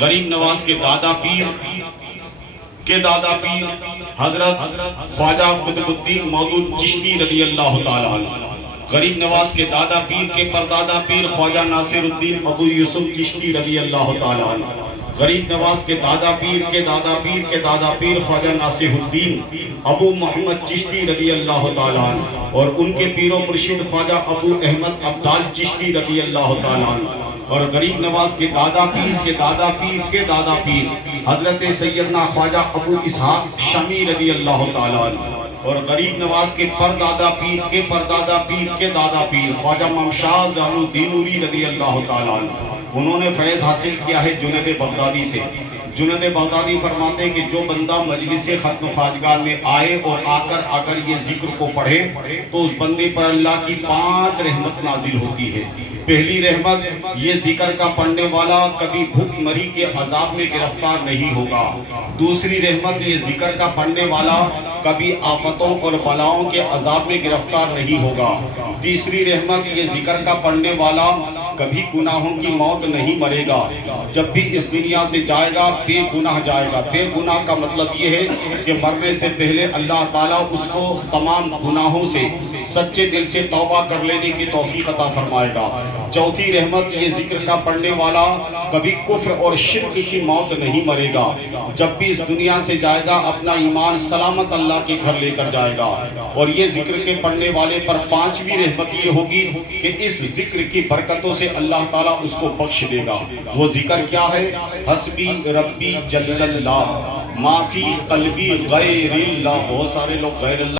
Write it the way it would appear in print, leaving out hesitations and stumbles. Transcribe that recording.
غریب نواز کے دادا پیر حضرت خواجہ قطب الدین مودود چشتی رضی اللہ تعالیٰ عنہ، غریب نواز کے دادا پیر کے پردادا پیر خواجہ ناصر الدین ابو یوسف چشتی رضی اللہ تعالیٰ عنہ، غریب نواز کے دادا پیر کے دادا پیر کے دادا پیر خواجہ ناصر الدین ابو محمد چشتی رضی اللہ تعالیٰ عنہ، اور ان کے پیر و مرشد خواجہ ابو احمد عبدال چشتی رضی اللہ تعالیٰ عنہ، اور غریب نواز کے دادا پیر کے دادا پیر کے دادا پیر حضرت سیدنا خواجہ ابو اسحاق شامی رضی اللہ تعالیٰ عنہ، اور غریب نواز کے پردادا پیر کے پردادا پیر کے دادا پیر خواجہ ممشاہ زال الدین رضی اللہ تعالیٰ عنہ، انہوں نے فیض حاصل کیا ہے جنید بغدادی سے۔ جنید بغدادی فرماتے ہیں کہ جو بندہ مجلس ختم خواجگان میں آئے اور آ کر اگر یہ ذکر کو پڑھے تو اس بندے پر اللہ کی 5 رحمت نازل ہوتی ہے۔ پہلی رحمت، یہ ذکر کا پڑھنے والا کبھی بھوک مری کے عذاب میں گرفتار نہیں ہوگا۔ دوسری رحمت، یہ ذکر کا پڑھنے والا کبھی آفتوں اور بلاؤں کے عذاب میں گرفتار نہیں ہوگا۔ تیسری رحمت، یہ ذکر کا پڑھنے والا کبھی گناہوں کی موت نہیں مرے گا، جب بھی اس دنیا سے جائے گا بے گناہ جائے گا۔ بے گناہ کا مطلب یہ ہے کہ مرنے سے پہلے اللہ تعالیٰ اس کو تمام گناہوں سے سچے دل سے توبہ کر لینے کی توفیق عطا فرمائے گا۔ چوتھی رحمت، یہ ذکر کا پڑھنے والا کبھی کفر اور شرک کی موت نہیں مرے گا، جب بھی اس دنیا سے جائے گا اپنا ایمان سلامت اللہ کے گھر لے کر جائے گا۔ اور یہ ذکر کے پڑھنے والے پر 5ویں رحمت یہ ہوگی کہ اس ذکر کی برکتوں سے اللہ تعالیٰ اس کو بخش دے گا۔ وہ ذکر کیا ہے؟ حسبی ربی جل اللہ ما فی قلبی غیر اللہ۔ بہت سارے لوگ غیر اللہ